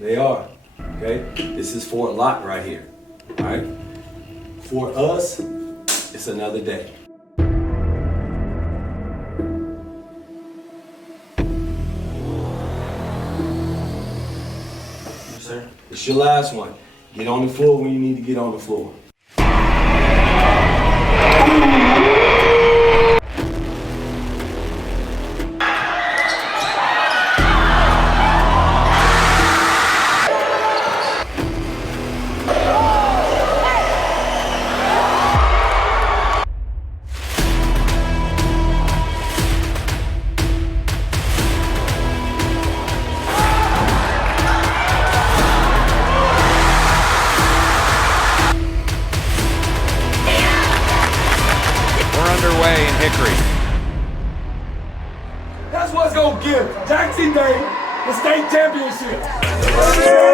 They are, okay? This is for a lot right here, all right? For us, it's another day. Yes, sir. It's your last one. Get on the floor when you need to get on the floor. Underway in Hickory. That's what's gonna give Jackson Day the state championship.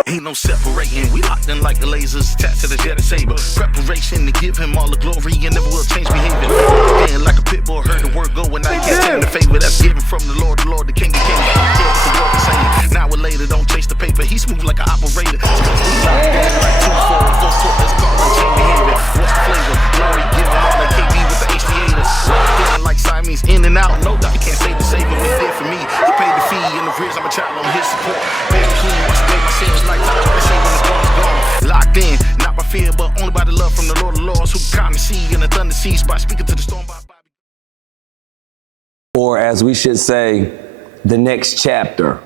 Ain't no separating, we locked in like the lasers attached to the jet saber. Preparation to give him all the glory and never will change behavior. Again, like a pit bull, heard the word go and I can't stand the favor that's given from the Lord, the King of Kings. Yeah, it's the Lord the same. Now or later, don't chase the paper. He smooth like an operator. We locked in like 2-4, go for this car and chain behavior. What's the flavor? Glory, give him all the KB with the HDA. Feeling like Siamese in and out. No doubt, can't say the savior what he did for me. He paid the fee in the bridge. I'm a child on his support. Baby, clean, watch the way my sins like that. What they say when the storm's gone. Locked in, not by fear, but only by the love from the Lord of Lords, who can calm the sea and the thunder seas by speaking to the storm. Or as we should say, the next chapter.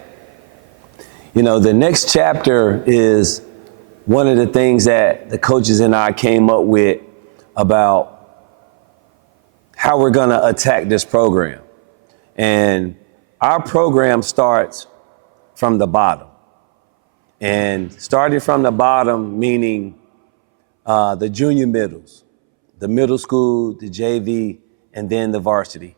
You know, the next chapter is one of the things that the coaches and I came up with about how we're gonna attack this program. And our program starts from the bottom. And starting from the bottom, meaning the junior middles, the middle school, the JV, and then the varsity.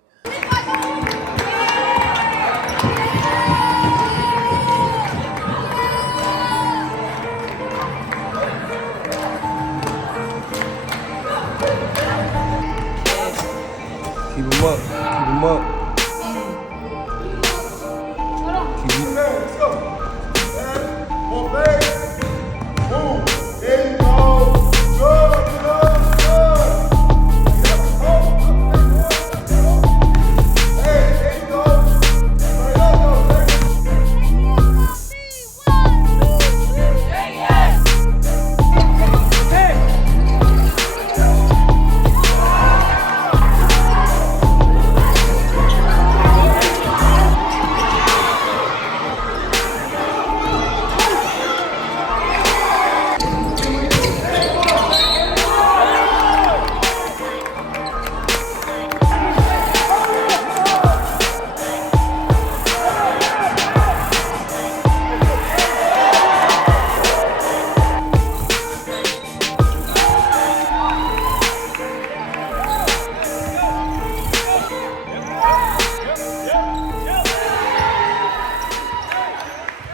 Keep him up, keep him up. Let's go. One base. Boom. There you go. Good. Hey, there you go.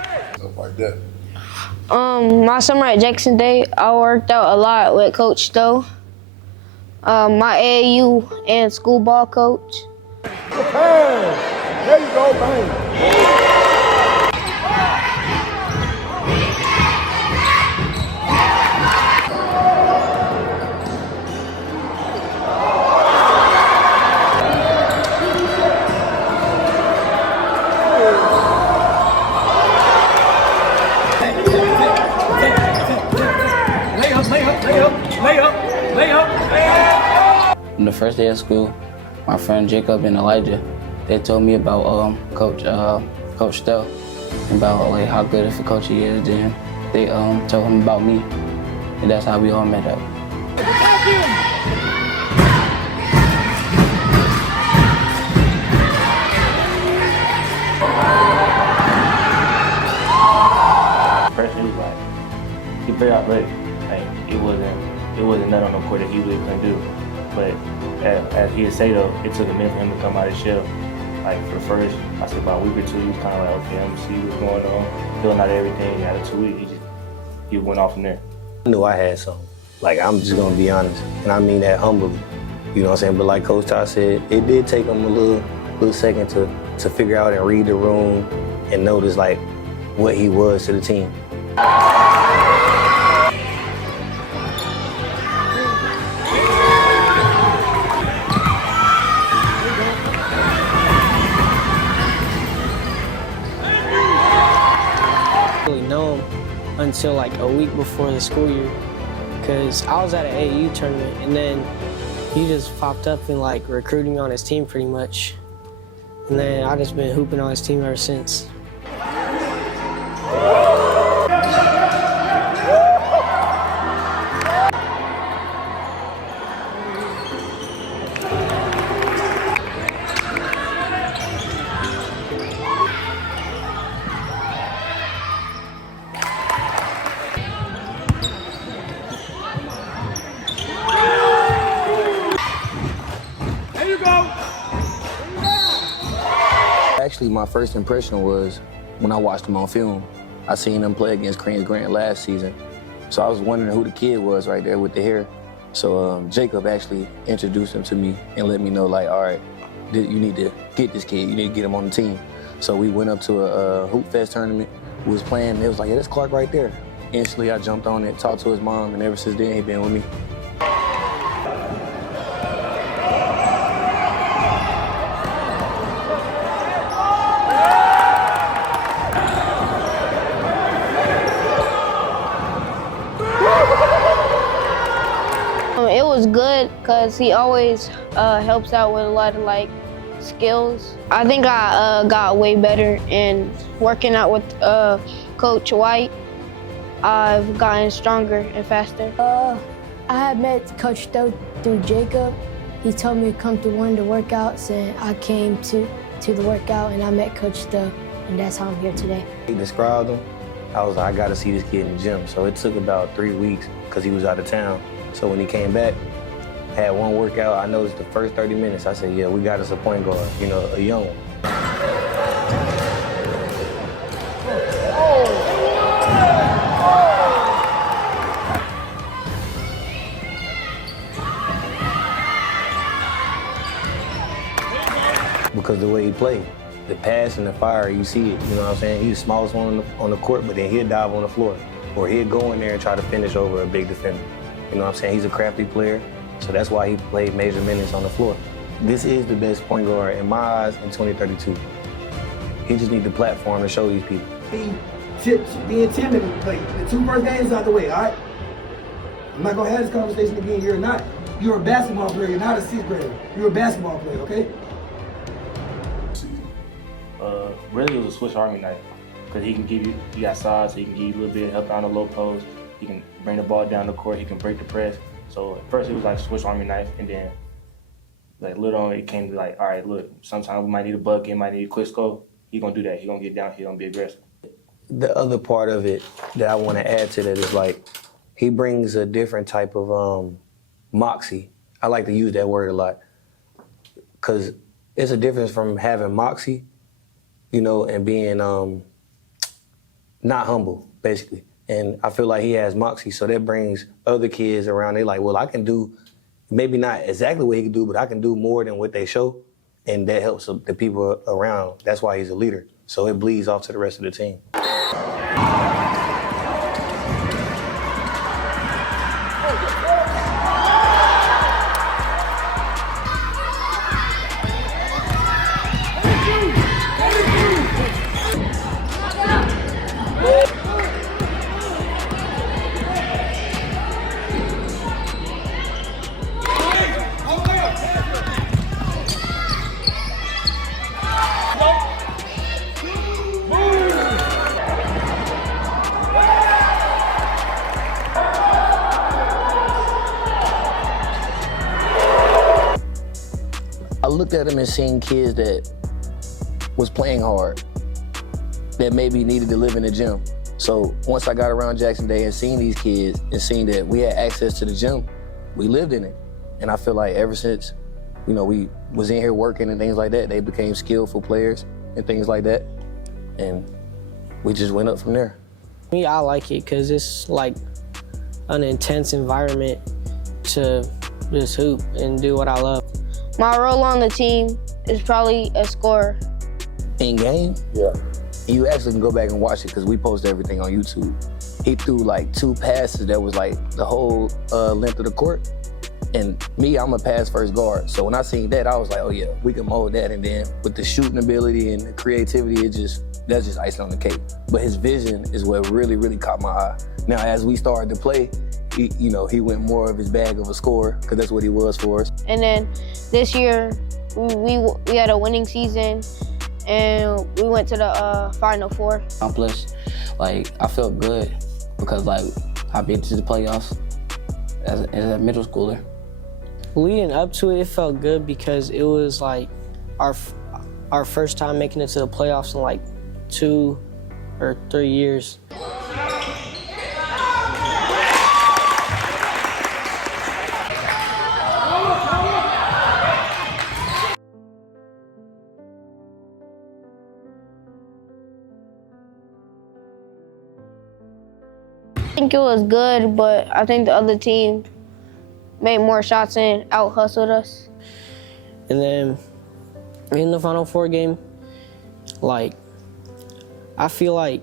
Right up, like that. My summer at Jackson Day, I worked out a lot with Coach Stowe, my AAU and school ball coach. There you go, bang. On the first day of school, my friend Jacob and Elijah, they told me about Coach Stowe, about like how good of a coach he is. Then they told him about me, and that's how we all met up. Freshman, he was like, he very athletic. Like it wasn't nothing on the court that he really couldn't do. But as he would say though, it took a minute for him to come out of his shell. Like for the first, I said about a week or two, he was kind of like, okay, I'm gonna see what's going on, filling out everything. Out of 2 weeks, he went off from there. I knew I had something. Like, I'm just gonna be honest, and I mean that humbly. You know what I'm saying? But like Coach Todd said, it did take him a little second to figure out and read the room and notice like what he was to the team. Really know him until like a week before the school year, because I was at an AAU tournament and then he just popped up and like recruited me on his team pretty much, and then I just been hooping on his team ever since. Actually, my first impression was when I watched him on film. I seen him play against Queens Grant last season. So I was wondering who the kid was right there with the hair. So Jacob actually introduced him to me and let me know, like, all right, you need to get this kid. You need to get him on the team. So we went up to a Hoop Fest tournament. We was playing, and it was like, yeah, that's Clark right there. Instantly, I jumped on it, talked to his mom, and ever since then, he been with me. It was good because he always helps out with a lot of like skills. I think I got way better in working out with Coach White. I've gotten stronger and faster. I had met Coach Stowe through Jacob. He told me to come to one of the workouts, and I came to the workout and I met Coach Stowe, and that's how I'm here today. He described him. I was like, I gotta see this kid in the gym. So it took about 3 weeks because he was out of town. So when he came back, had one workout, I noticed the first 30 minutes, I said, yeah, we got us a point guard, you know, a young one. Because the way he played, the pass and the fire, you see it, you know what I'm saying? He's the smallest one on the court, but then he'll dive on the floor. Or he'll go in there and try to finish over a big defender. You know what I'm saying? He's a crafty player, so that's why he played major minutes on the floor. This is the best point guard in my eyes in 2032. He just needs the platform to show these people. Being timid, like the 2 first games out the way, all right? I'm not gonna have this conversation again. You're a basketball player, you're not a 6th grader. You're a basketball player, okay? Really, it was a Swiss Army knife, because he got size, so he can give you a little bit of help down the low post. He can bring the ball down the court, he can break the press. So at first it was like a Swiss Army knife, and then like little on it came to like, all right, look, sometimes we might need a bucket, might need a quick score. He gonna do that, he gonna get down, he gonna be aggressive. The other part of it that I wanna add to that is like, he brings a different type of moxie. I like to use that word a lot, because it's a difference from having moxie, you know, and being not humble, basically. And I feel like he has moxie, so that brings other kids around. They're like, well, I can do, maybe not exactly what he can do, but I can do more than what they show. And that helps the people around. That's why he's a leader. So it bleeds off to the rest of the team. I looked at him and seen kids that was playing hard, that maybe needed to live in the gym. So once I got around Jackson Day and seen these kids and seen that we had access to the gym, we lived in it. And I feel like ever since, you know, we was in here working and things like that, they became skillful players and things like that. And we just went up from there. Me, I like it because it's like an intense environment to just hoop and do what I love. My role on the team is probably a scorer. In game? Yeah. You actually can go back and watch it because we post everything on YouTube. he threw like 2 passes that was like the whole length of the court. And me, I'm a pass first guard. So when I seen that, I was like, oh yeah, we can mold that. And then with the shooting ability and the creativity, that's just icing on the cake. But his vision is what really, really caught my eye. Now, as we started to play, he went more of his bag of a scorer, because that's what he was for us. And then this year, we had a winning season, and we went to the Final Four. Accomplished. Like, I felt good because, like, I been to the playoffs as a middle schooler. Leading up to it, it felt good because it was like our first time making it to the playoffs in like 2 or 3 years. I think it was good, but I think the other team made more shots and out-hustled us. And then in the Final Four game, like, I feel like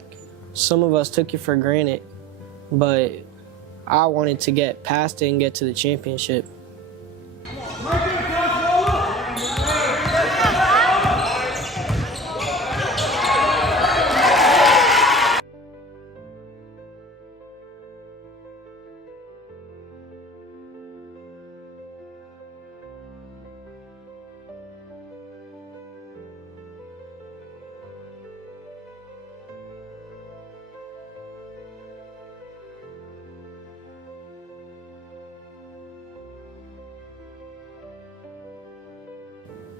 some of us took it for granted, but I wanted to get past it and get to the championship.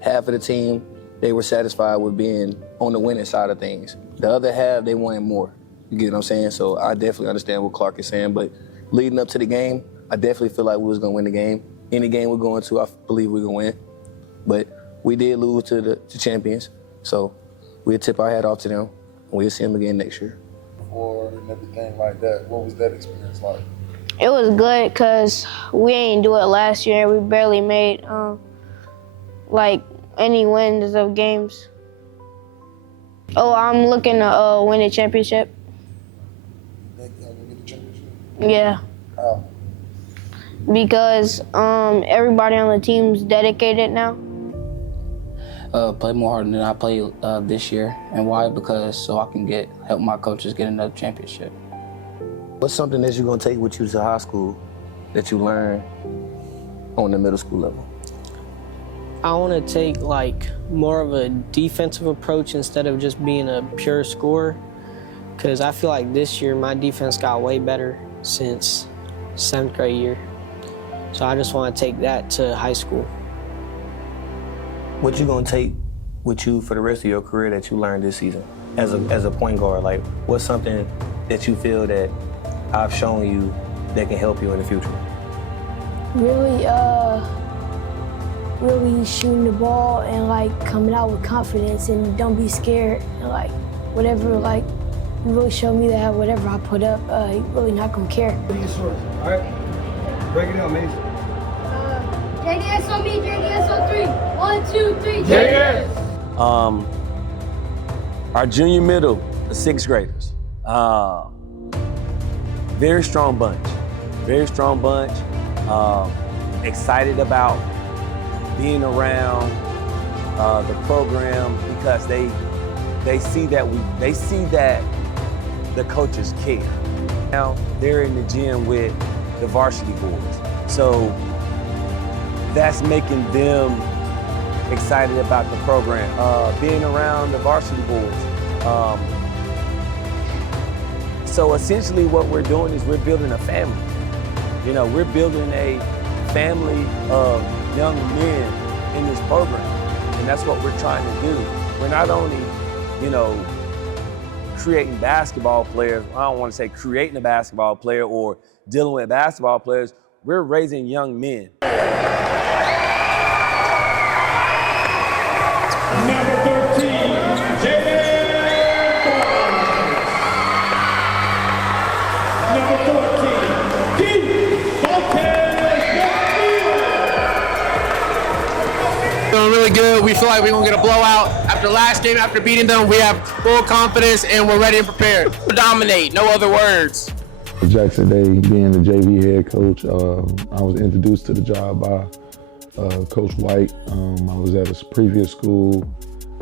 Half of the team, they were satisfied with being on the winning side of things. The other half, they wanted more. You get what I'm saying? So I definitely understand what Clark is saying, but leading up to the game, I definitely feel like we was gonna win the game. Any game we're going to, I believe we're gonna win. But we did lose to the champions, so we'll tip our hat off to them, and we'll see them again next year. Before and everything like that, what was that experience like? It was good because we ain't do it last year. We barely made like any wins of games. Oh, I'm looking to win a championship. You think you're gonna get the championship? Yeah. How? Because everybody on the team's dedicated now. Play more hard than I played this year. And why? Because so I can help my coaches get another championship. What's something that you're gonna take with you to high school that you learned on the middle school level? I want to take like more of a defensive approach instead of just being a pure scorer, because I feel like this year my defense got way better since 7th grade year. So I just want to take that to high school. What you gonna take with you for the rest of your career that you learned this season as a point guard? Like, what's something that you feel that I've shown you that can help you in the future? Really shooting the ball and like coming out with confidence and don't be scared and like whatever, like you really showed me that whatever I put up, you really not gonna care. What are your shorts? All right? Break it down, Mason. JDS on me, JDS on 3. 1, 2, 3, JDS. Our junior middle, the 6th graders, very strong bunch, excited about being around the program because they see that the coaches care. Now they're in the gym with the varsity boys, so that's making them excited about the program. Being around the varsity boys. So essentially, what we're doing is we're building a family. You know, we're building a family of young men in this program, and that's what we're trying to do. We're not only, creating basketball players. I don't want to say creating a basketball player or dealing with basketball players. We're raising young men. Number 13, Feeling really good. We feel like we're gonna get a blowout. After last game, after beating them, we have full confidence and we're ready and prepared. Dominate, no other words. Jackson Day being the JV head coach, I was introduced to the job by Coach White. I was at a previous school.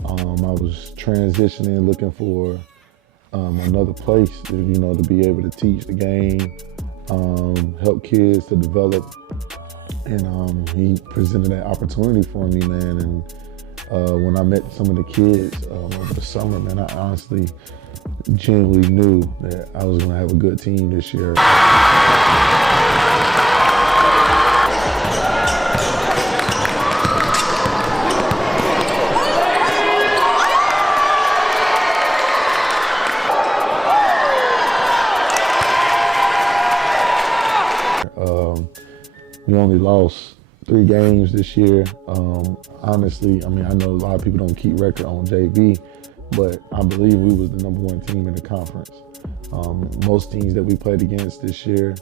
I was transitioning, looking for another place to, to be able to teach the game, help kids to develop. And he presented that opportunity for me, man. And when I met some of the kids over the summer, man, I honestly, genuinely knew that I was gonna have a good team this year. We only lost 3 games this year. Honestly, I mean, I know a lot of people don't keep record on JV, but I believe we was the #1 team in the conference. Most teams that we played against this year,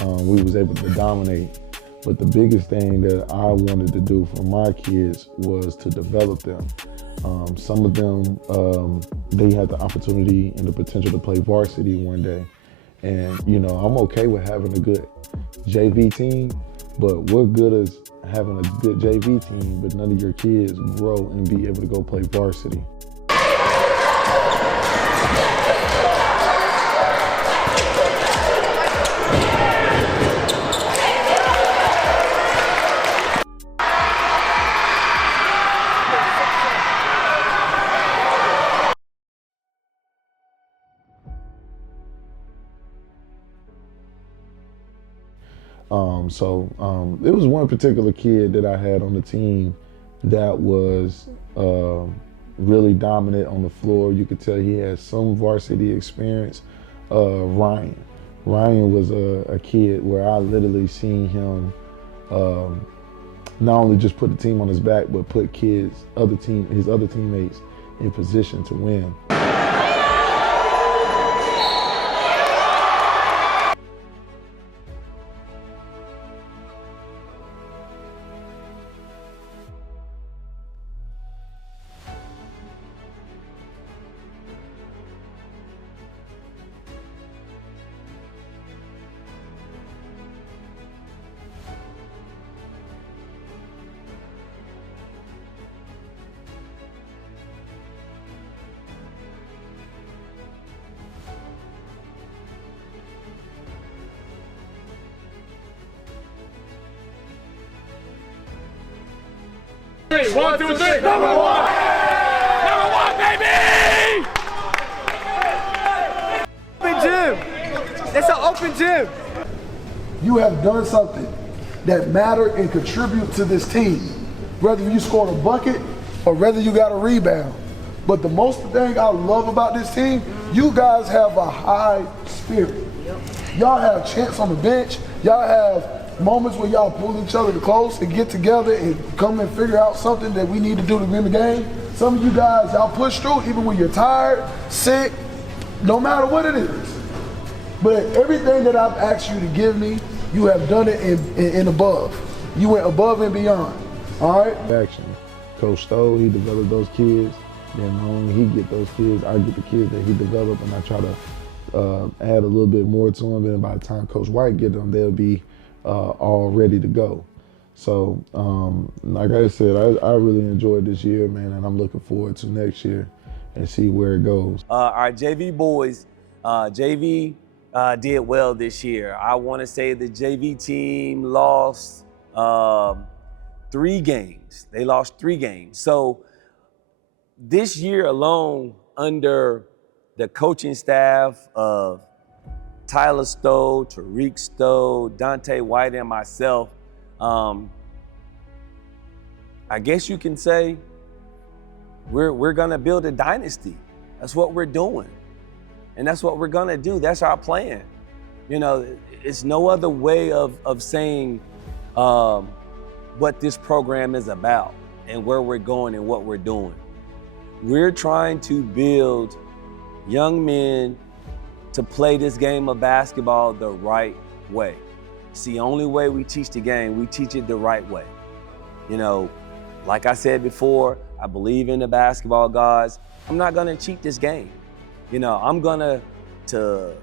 we was able to dominate. But the biggest thing that I wanted to do for my kids was to develop them. Some of them, they had the opportunity and the potential to play varsity one day. And, I'm okay with having a good JV team, but what good is having a good JV team, but none of your kids grow and be able to go play varsity? It was one particular kid that I had on the team that was really dominant on the floor. You could tell he had some varsity experience. Ryan was a kid where I literally seen him not only just put the team on his back, but put his other teammates in position to win. One, two, three. Number one! Number one, baby! Open gym. It's an open gym. You have done something that matter and contribute to this team. Whether you scored a bucket or whether you got a rebound. But the most thing I love about this team, you guys have a high spirit. Y'all have chants on the bench. Y'all have moments where y'all pull each other close and get together and come and figure out something that we need to do to win the game. Some of you guys, y'all push through even when you're tired, sick, no matter what it is. But everything that I've asked you to give me, you have done it in above. You went above and beyond, all right? Action. Coach Stowe, he developed those kids. Then not only he get those kids, I get the kids that he developed, and I try to add a little bit more to them. And by the time Coach White get them, they'll be all ready to go. So, like I said, I really enjoyed this year, man, and I'm looking forward to next year and see where it goes. Our JV boys, JV did well this year. I want to say the JV team lost 3 games. They lost 3 games. So this year alone, under the coaching staff of Tyler Stowe, Tariq Stowe, Dante White, and myself, I guess you can say we're gonna build a dynasty. That's what we're doing. And that's what we're gonna do. That's our plan. It's no other way of saying what this program is about and where we're going and what we're doing. We're trying to build young men to play this game of basketball the right way. It's the only way we teach the game. We teach it the right way. Like I said before, I believe in the basketball gods. I'm not gonna cheat this game. I'm gonna to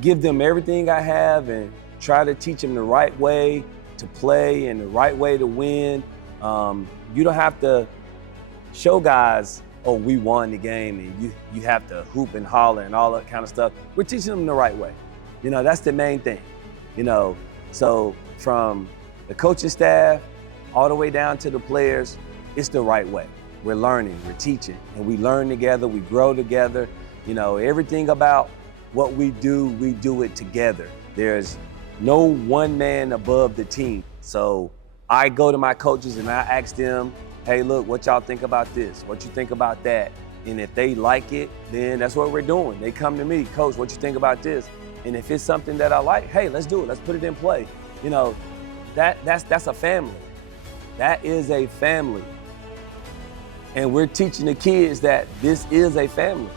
give them everything I have and try to teach them the right way to play and the right way to win. You don't have to show guys, oh, we won the game and you have to hoop and holler and all that kind of stuff. We're teaching them the right way. You know, that's the main thing. You know, so from the coaching staff all the way down to the players, it's the right way. We're learning, we're teaching, and we learn together, we grow together. You know, everything about what we do it together. There's no one man above the team. So I go to my coaches and I ask them, hey, look, what y'all think about this? What you think about that? And if they like it, then that's what we're doing. They come to me, coach, what you think about this? And if it's something that I like, hey, let's do it. Let's put it in play. You know, that's a family. That is a family. And we're teaching the kids that this is a family.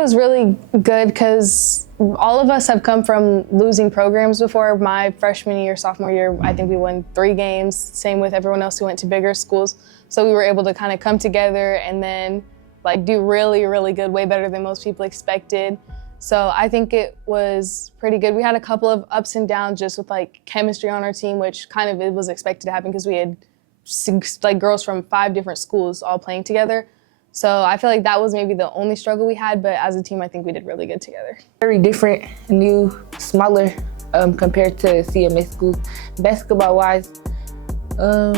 Was really good because all of us have come from losing programs before. My freshman year, sophomore year, I think we won 3 games. Same with everyone else who went to bigger schools. So we were able to kind of come together and then like do really, really good, way better than most people expected. So I think it was pretty good. We had a couple of ups and downs just with like chemistry on our team, which kind of it was expected to happen because we had 6 like girls from 5 different schools all playing together. So I feel like that was maybe the only struggle we had, but as a team, I think we did really good together. Very different, new, smaller compared to CMA schools. Basketball-wise, I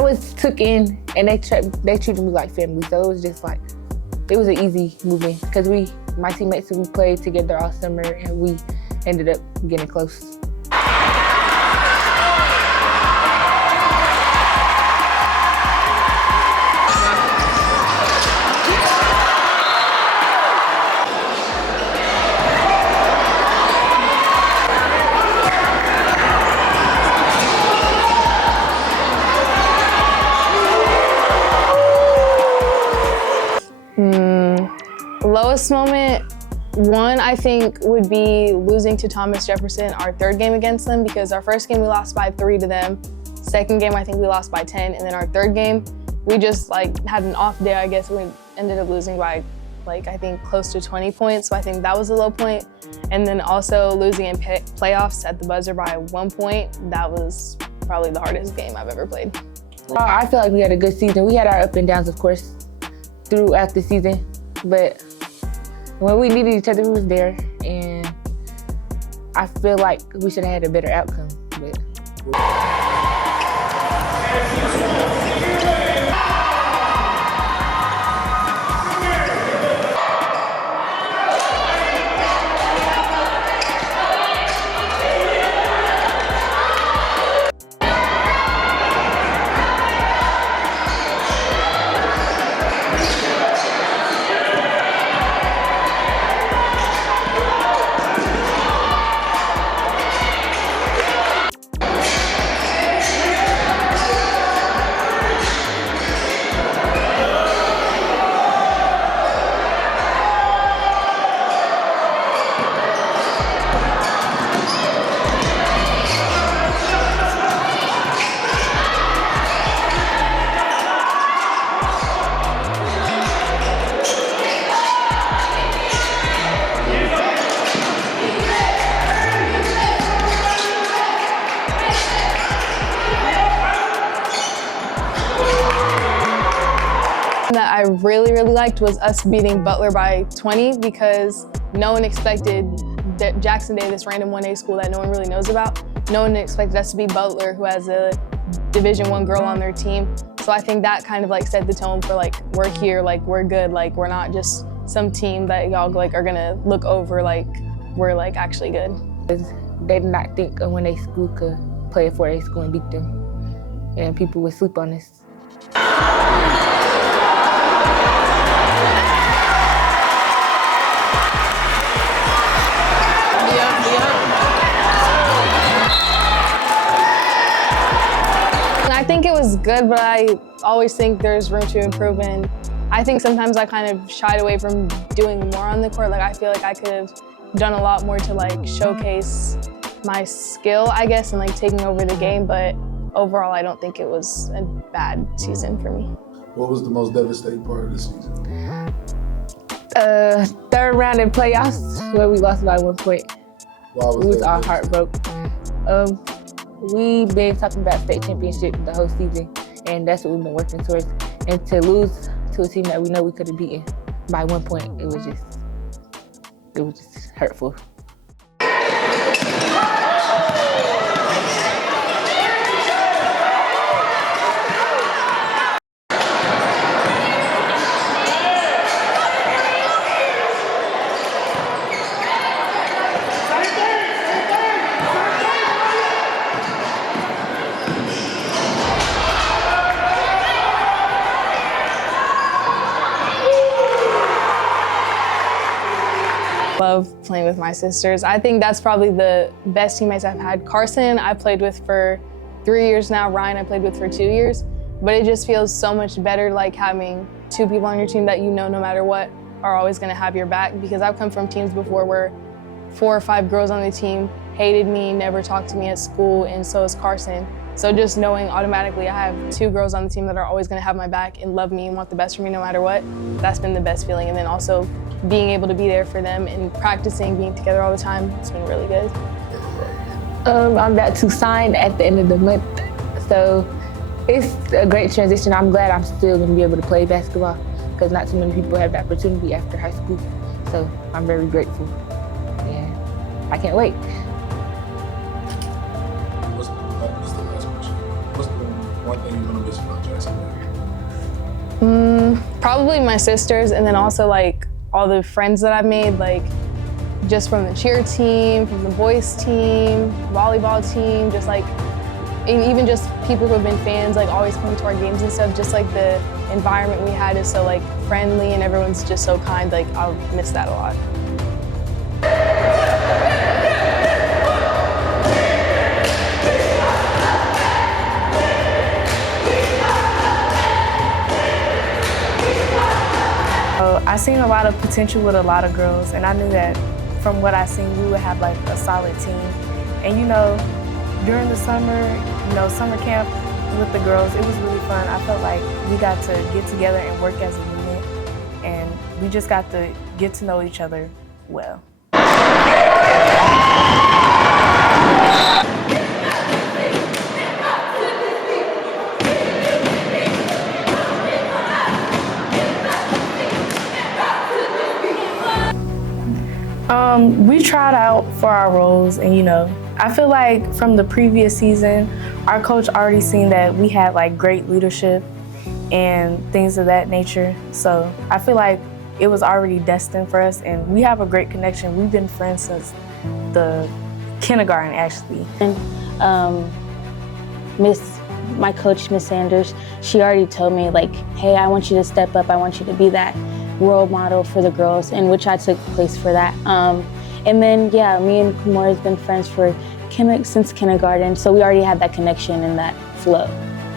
was took in and they treated me like family. So it was just like, it was an easy movement because my teammates, we played together all summer and we ended up getting close. Lowest moment, one I think would be losing to Thomas Jefferson our 3rd game against them because our 1st game we lost by 3 to them. 2nd game I think we lost by 10, and then our 3rd game we just like had an off day. I guess we ended up losing by like I think close to 20 points. So I think that was a low point. And then also losing in playoffs at the buzzer by 1 point. That was probably the hardest game I've ever played. I feel like we had a good season. We had our up and downs, of course, throughout the season, but when we needed each other, we was there, and I feel like we should have had a better outcome. But. That I really, really liked was us beating Butler by 20 because no one expected that Jackson Day, this random 1A school that no one really knows about, no one expected us to beat Butler, who has a Division I girl on their team. So I think that kind of like set the tone for like, we're here, like we're good, like we're not just some team that y'all like are gonna look over, like we're like actually good. They did not think of when they school could play a 4A school and beat them. And people would sleep on us. good, but I always think there's room to improve, and I think sometimes I kind of shied away from doing more on the court. Like I feel like I could have done a lot more to like showcase my skill, I guess, and like taking over the game, but overall I don't think it was a bad season for me. What was the most devastating part of the season? Third round in playoffs where we lost by 1 point. Why was it was that our heart broke. We've been talking about state championship the whole season, and that's what we've been working towards. And to lose to a team that we know we could have beaten by 1 point, it was just hurtful. Love playing with my sisters. I think that's probably the best teammates I've had. Carson, I played with for 3 years now. Ryan, I played with for 2 years. But it just feels so much better like having two people on your team that you know no matter what are always gonna have your back, because I've come from teams before where 4 or 5 girls on the team hated me, never talked to me at school, and so is Carson. So just knowing automatically I have 2 girls on the team that are always gonna have my back and love me and want the best for me no matter what, that's been the best feeling. And then also being able to be there for them and practicing, being together all the time, it's been really good. I'm about to sign at the end of the month, so it's a great transition. I'm glad I'm still gonna be able to play basketball because not too many people have the opportunity after high school. So I'm very grateful, and I can't wait. What's the last question? What's the one thing you're gonna miss about Jacksonville? Probably my sisters, and then also like all the friends that I've made, like just from the cheer team, from the boys team, volleyball team, just like, and even just people who have been fans, like always coming to our games and stuff, just like the environment we had is so like friendly and everyone's just so kind, like I'll miss that a lot. I seen a lot of potential with a lot of girls, and I knew that from what I seen, we would have like a solid team. And you know, during the summer, summer camp with the girls, it was really fun. I felt like we got to get together and work as a unit, and we just got to get to know each other well. We tried out for our roles, and I feel like from the previous season, our coach already seen that we had like great leadership and things of that nature. So I feel like it was already destined for us, and we have a great connection. We've been friends since the kindergarten, actually. And my coach, Miss Sanders, she already told me like, hey, I want you to step up. I want you to be that role model for the girls, in which I took place for that. And then, yeah, me and Kumar has been friends since kindergarten, so we already had that connection and that flow.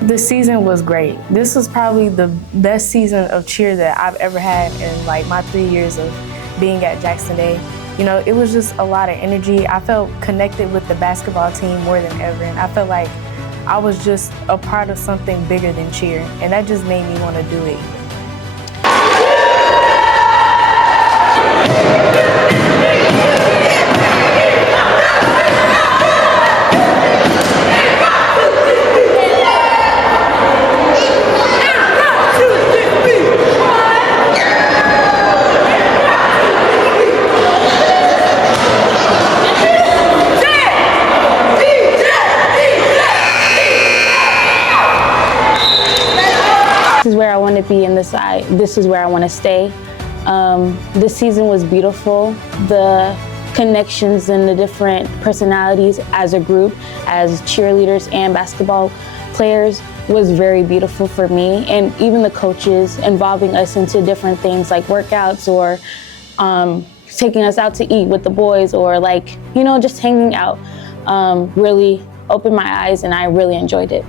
The season was great. This was probably the best season of cheer that I've ever had in like my 3 years of being at Jackson Day. It was just a lot of energy. I felt connected with the basketball team more than ever, and I felt like I was just a part of something bigger than cheer, and that just made me want to do it. This is where I want to be, and this is where I want to stay. This season was beautiful. The connections and the different personalities as a group, as cheerleaders and basketball players, was very beautiful for me. And even the coaches involving us into different things like workouts or taking us out to eat with the boys, or like, just hanging out, really opened my eyes, and I really enjoyed it.